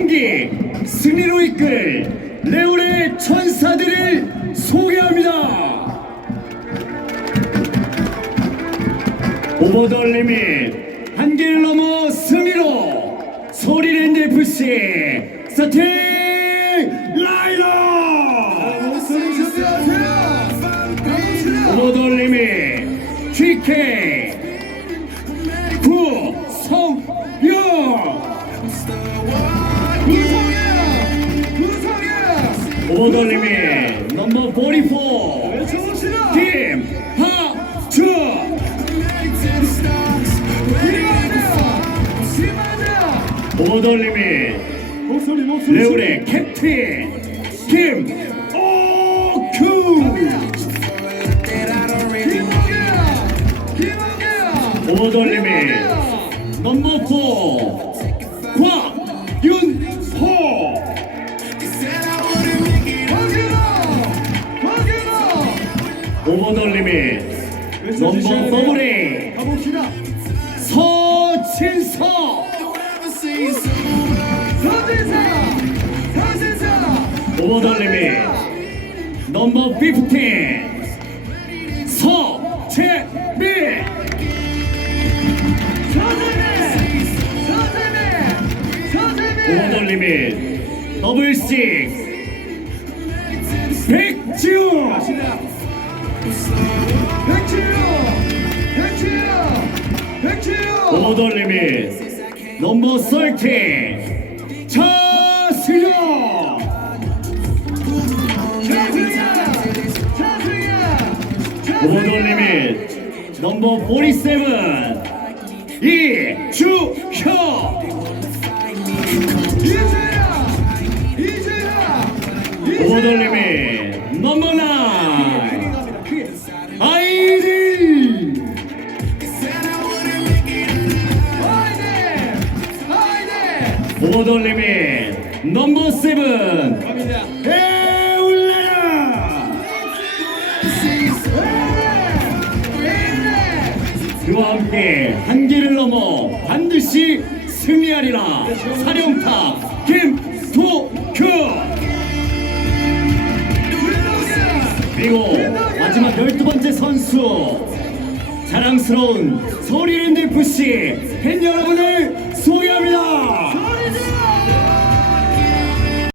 경기 승리로 이끌 레올의 천사들을 소개합니다. 오버 더 리밋 한계를 넘어 승리로 소리랜드 FC 스팅 리밋 넘버 44 김하준 오버 더 리밋 목소리 목소리 레올의 캡틴 김오큐. 리밋 넘버 4곽 오버 더 리밋 넘버 더블에 가봅시다. 서진서. 오버 더 리밋 넘버 15 서재민 오버 더 리밋 더블 식. 백지우 더 리밋 넘버 13 차수영! 더 리밋 넘버 47 이주형 오버 더 리밋 오버 더 리밋 넘버 7 에울레라! 그와 함께 한계를 넘어 반드시 승리하리라. 사령탑 김도큐 그리고 마지막 열두 번째 선수 자랑스러운 소리랜드 FC 팬 소개합니다